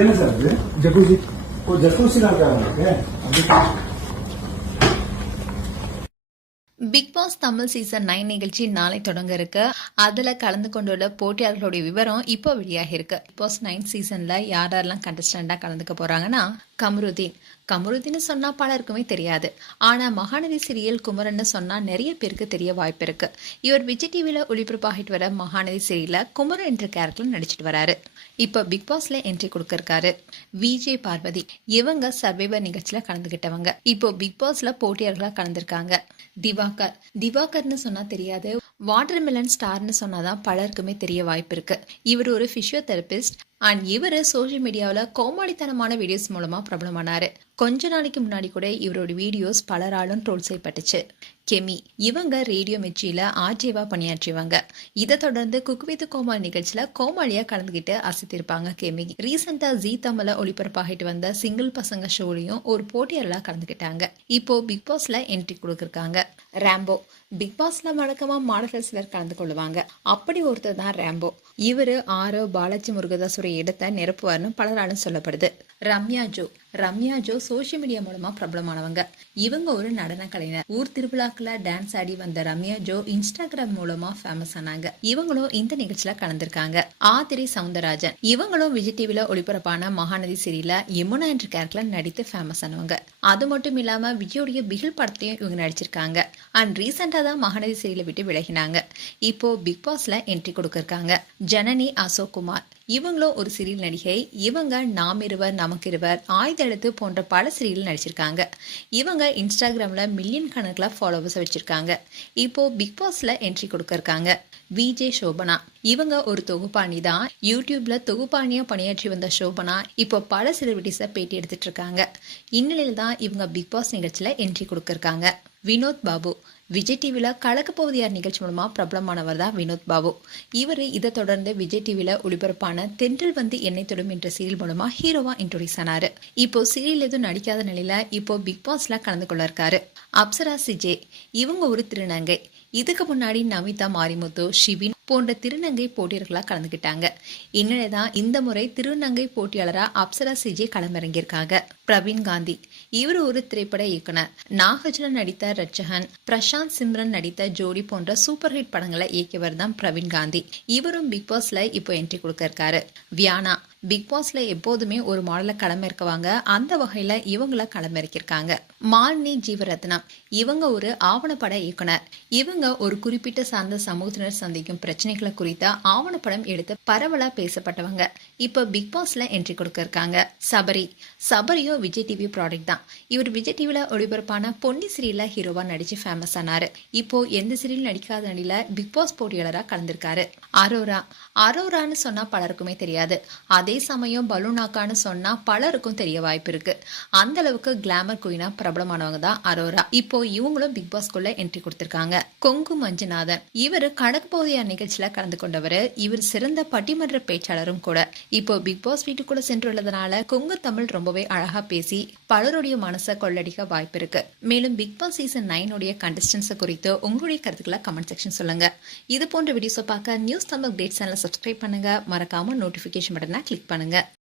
என்ன சார் இது ஜக்கூசி ஓ ஜக்கூசில இருக்காங்க பிக் பாஸ் தமிழ் சீசன் 9 நிகழ்ச்சி நாளை தொடங்க இருக்கு. அதுல கலந்து கொண்டுள்ள போட்டியாளர்களுடைய விவரம் இப்போ வெளியாகி இருக்கு. பிக் பாஸ் 9 சீசன்ல யாரெல்லாம் கண்டஸ்டண்டா கலந்துக்க போறாங்கன்னா, கமருதீன் சொன்னா பலருக்குமே தெரியாது. ஆனா மகாநதி சீரியல் குமரன் சொன்னா நிறைய பேருக்கு தெரிய வாய்ப்பு இருக்கு. இவர் விஜய் டிவில ஒளிபரப்பாகிட்டு வர மகாநதி சீரியல்ல குமரன் என்ற கேரக்டர்ல நடிச்சிட்டு வராரு. இப்ப பிக் பாஸ்ல என்ட்ரி கொடுத்திருக்காரு. விஜய் பார்வதி இவங்க சர்வைவர் நிகழ்ச்சியில கலந்துகிட்டவங்க. இப்போ பிக் பாஸ்ல போட்டியாளர்களா கலந்துருக்காங்க. திவாகர்னு சொன்னா தெரியாது, வாட்டர்மெலன் ஸ்டார்னு சொன்னாதான் பலருக்குமே தெரிய வாய்ப்பு இருக்கு. இவர் ஒரு பிசியோதெரபிஸ்ட் அண்ட் இவர் சோசியல் மீடியாவில் கோமாளித்தனமான வீடியோஸ் மூலமா பிரபலமானாரு. கொஞ்ச நாளைக்கு முன்னாடி கூட இவரோட வீடியோஸ் பலராலும் ட்ரோல் செய்யப்பட்டுச்சு. கெமி இவங்க ரேடியோ மிர்ச்சியில ஆர்ஜேவா பணியாற்றியவங்க. இதை தொடர்ந்து குக் வித் கோமாளி நிகழ்ச்சியில கோமாளியா கலந்துகிட்டு அசத்திருப்பாங்க கெமி. ரீசெண்டா ஜீ தமிழ்ல ஒளிபரப்பாகிட்டு வந்த சிங்கிள் பசங்க ஷோலையும் ஒரு போட்டியாளர்களா கலந்துகிட்டாங்க. இப்போ பிக் பாஸ்ல என்ட்ரி கொடுத்திருக்காங்க. ராம்போ பிக் பாஸ்ல வழக்கமா மாடல்கள் சிலர் கலந்து கொள்ளுவாங்க. அப்படி ஒருத்தர் தான் ராம்போ. இவரு ஆரோ பாலாஜி முருகதாசுடைய இடத்தை நிரப்புவார்னு பலராலும் சொல்லப்படுது. ரம்யா ஜோ சோசியல் மீடியா மூலமா பிரபலமானவங்க. இவங்க ஒரு நடன கலைஞர். ஊர் திருவிழாக்குல டான்ஸ் ஆடி வந்த ரம்யா ஜோ இன்ஸ்டாகிராம் மூலமா ஃபேமஸ் ஆனாங்க. இவங்களும் இந்த நிகழ்ச்சியில கலந்திருக்காங்க. ஆதிரி சவுந்தரராஜன் இவங்களும் விஜய் டிவில ஒளிபரப்பான மகாநதி சீரியல்ல யமுனா என்ற கேரக்டர்ல நடித்து ஃபேமஸ் ஆனவங்க. அது மட்டும் இல்லாம விஜயோடைய பிகில் படத்தையும் இவங்க நடிச்சிருக்காங்க. அண்ட் ரீசெண்டா தான் மகாநதி சீரியலை விட்டு விலகினாங்க. இப்போ பிக் பாஸ்ல என்ட்ரி கொடுத்திருக்காங்க. ஜனனி அசோக் குமார் இவங்களும் ஒரு சீரியல் நடிகை. இவங்க நாம் இருவர் நமக்கு இருவர், ஆயுத எழுத்து போன்ற பல சீரியல் நடிச்சிருக்காங்க. இவங்க இன்ஸ்டாகிராம்ல மில்லியன் கணக்கில் ஃபாலோவர்ஸ் வச்சிருக்காங்க. இப்போ பிக் பாஸ்ல என்ட்ரி கொடுத்திருக்காங்க. விஜே சோபனா இவங்க ஒரு தொகுப்பாணி தான். யூடியூப்ல தொகுப்பாணியா பணியாற்றி வந்த சோபனா இப்போ பல செலிபிரிட்டிஸை பேட்டி எடுத்துட்டு இருக்காங்க. இந்நிலையில தான் இவங்க பிக் பாஸ் நிகழ்ச்சியில என்ட்ரி கொடுத்திருக்காங்க. வினோத் பாபு விஜய் டிவில கலக்க போவது யார் நிகழ்ச்சி மூலமா பிரபலமானவர் தான் வினோத் பாபு. இவர் இதை தொடர்ந்து விஜய் டிவில ஒளிபரப்பான தென்றல் வந்து என்னை தொடும் என்ற சீரியல் மூலமா ஹீரோவா இன்ட்ரோடியூஸ் ஆனாரு. இப்போ சீரியல் எதுவும் நடிக்காத நிலையில இப்போ பிக் பாஸ்ல கலந்து கொள்ள இருக்காரு. அப்சரா சிஜே இவங்க ஒரு திருநங்கை. இதுக்கு முன்னாடி நமிதா மாரிமுத்து, ஷிவின் போன்ற திருநங்கை போட்டியாளர்களா கலந்துகிட்டாங்க. இந்நிலைதான் இந்த முறை திருநங்கை போட்டியாளரா அப்சரா சிஜே களமிறங்கியிருக்காங்க. பிரவீன் காந்தி இவர் ஒரு திரைப்பட இயக்குனர். நாகார்ஜுன நடித்த ரட்சகன், பிரசாந்த் சிம்ரன் நடித்த ஜோடி போன்ற சூப்பர் ஹிட் படங்களை இயக்கியவர் தான் பிரவீன் காந்தி. இவரும் பிக் பாஸ்ல இப்போ என்ட்ரி கொடுக்க இருக்காரு. வியானா பிக் பாஸ்ல எப்போதுமே ஒரு மாடல களமிறக்குவாங்க. அந்த வகையில இவங்கள களமிறக்கிருக்காங்க. மாலினி ஜீவரத்னம் இவங்க ஒரு ஆவணப்பட இயக்குனர். இவங்க ஒரு குறிப்பிட்ட சார்ந்த சமூகத்தினர் சந்திக்கும் பிரச்சனைகளை குறித்த ஆவணப்படம் எடுத்து பரவலா பேசப்பட்டவங்க. இப்போ பிக் பாஸ்ல என்ட்ரி கொடுக்க இருக்காங்க. சபரியும் விஜய் டிவி ப்ராடக்ட் தான். இவர் விஜய் டிவில ஒளிபரப்பான பொன்னி சீரியல்ல ஹீரோவா நடிச்சு ஃபேமஸ் ஆனாரு. இப்போ எந்த சீரியல் நடிக்காத நிலையில பிக் பாஸ் போட்டியாளரா கலந்திருக்காரு. அரோரான்னு சொன்னா பலருக்குமே தெரியாது. அதே சமயம் பலூனாக்கான்னு சொன்னா பலருக்கும் தெரிய வாய்ப்பு இருக்கு. அந்த அளவுக்கு கிளாமர் குயினா பிரபலமானவங்க தான் அரோரா. இப்போ இவங்களும் பிக் பாஸ்குள்ள என்ட்ரி கொடுத்திருக்காங்க. கொங்கு மஞ்சுநாதன் இவர் கணக்கு போதையா நிகழ்ச்சியில கலந்து கொண்டவர். இவர் சிறந்த பட்டிமன்ற பேச்சாளரும் கூட. இப்போ பிக் பாஸ் வீட்டுக்குள்ள சென்றுள்ளதுனால கொங்கு தமிழ் ரொம்பவே அழகா பேசி பலருடைய மனசை கொள்ளடிக்க வாய்ப்பு இருக்கு. மேலும் பிக் பாஸ் சீசன் 9 உடைய கண்டஸ்டன்ஸ் குறித்து உங்களுடைய கருத்துக்களை கமெண்ட் செக்ஷன் சொல்லுங்க. இது போன்ற வீடியோஸை பார்க்க நியூஸ் தமிழ் அப்டேட் சேனலை சப்ஸ்கிரைப் பண்ணுங்க. மறக்காம நோட்டிபிகேஷன் பட்டனை கிளிக் பண்ணுங்க.